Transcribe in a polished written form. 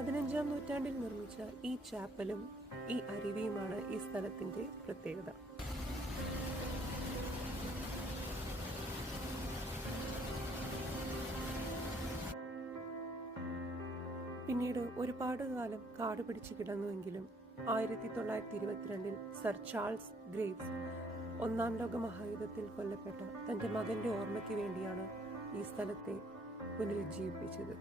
15-ാം നൂറ്റാണ്ടിൽ നിർമ്മിച്ച ഈ ചാപ്പലും ഈ അരുവിയുമാണ് ഈ സ്ഥലത്തിന്റെ പ്രത്യേകത. പിന്നീട് ഒരുപാട് കാലം കാട് പിടിച്ചു കിടന്നുവെങ്കിലും 1922 സർ ചാൾസ് ഗ്രേവ്സ് 1-ാം ലോക മഹായുദ്ധത്തിൽ കൊല്ലപ്പെട്ട തന്റെ മകന്റെ ഓർമ്മയ്ക്ക് വേണ്ടിയാണ് ഈ സ്ഥലത്തെ പുനരുജ്ജീവിപ്പിച്ചത്.